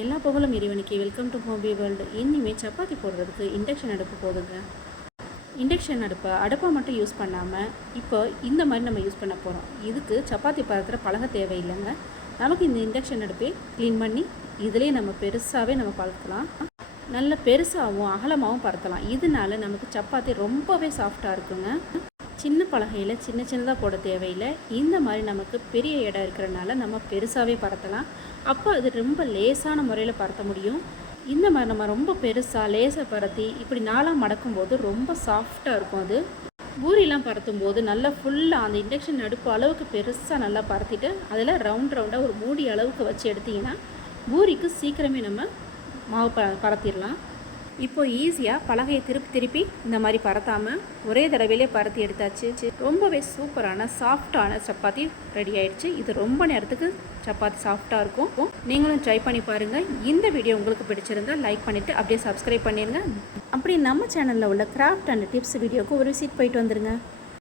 எல்லா புகழும் இறைவனுக்கு. வெல்கம் டு ஹோபி வேர்ல்டு இனிமேல் சப்பாத்தி போடுறதுக்கு இண்டக்ஷன் அடுப்பு போதுங்க. இண்டக்ஷன் அடுப்பை அடுப்பை மட்டும் யூஸ் பண்ணாமல் இப்போ இந்த மாதிரி நம்ம யூஸ் பண்ண போகிறோம் இதுக்கு சப்பாத்தி பதத்துற பழக தேவையில்லைங்க. நமக்கு இந்த இண்டக்ஷன் அடுப்பே க்ளீன் பண்ணி இதிலே நம்ம பெருசாகவே நம்ம பழக்கலாம். நல்ல பெருசாகவும் அகலமாகவும் பரத்தலாம். இதனால நமக்கு சப்பாத்தி ரொம்பவே சாஃப்டாக இருக்குங்க. சின்ன பலகையில் சின்ன சின்னதாக போட தேவையில்லை. இந்த மாதிரி நமக்கு பெரிய இடம் இருக்கிறனால நம்ம பெருசாகவே பரத்தலாம். அப்போ அது ரொம்ப லேசான முறையில் பரத்த முடியும். இந்த மாதிரி நம்ம ரொம்ப பெருசாக லேசாக பரத்தி இப்படி நாளாக மடக்கும் போது ரொம்ப சாஃப்டாக இருக்கும் அது. பூரிலாம் பரத்தும் போது நல்லா ஃபுல்லாக அந்த இண்டக்ஷன் அடுப்பு அளவுக்கு பெருசாக நல்லா பரத்திட்டு அதில் ரவுண்ட் ரவுண்டாக ஒரு மூடி அளவுக்கு வச்சு எடுத்திங்கன்னா பூரிக்கு சீக்கிரமே நம்ம மாவு ப பரத்திடலாம். இப்போ ஈஸியாக பலகையை திருப்பி திருப்பி இந்த மாதிரி பரத்தாமல் ஒரே தடவையிலே பரத்தி எடுத்தாச்சு. ரொம்பவே சூப்பரான சாஃப்டான சப்பாத்தி ரெடி ஆயிடுச்சு. இது ரொம்ப நேரத்துக்கு சப்பாத்தி சாஃப்டாக இருக்கும். நீங்களும் ட்ரை பண்ணி பாருங்கள் இந்த வீடியோ உங்களுக்கு பிடிச்சிருந்தா லைக் பண்ணிவிட்டு அப்படியே சப்ஸ்கிரைப் பண்ணிடுங்க அப்படி நம்ம சேனலில் உள்ள கிராஃப்ட் அண்ட் டிப்ஸ் வீடியோக்கு ஒரு விசிட் போயிட்டு வந்துருங்க.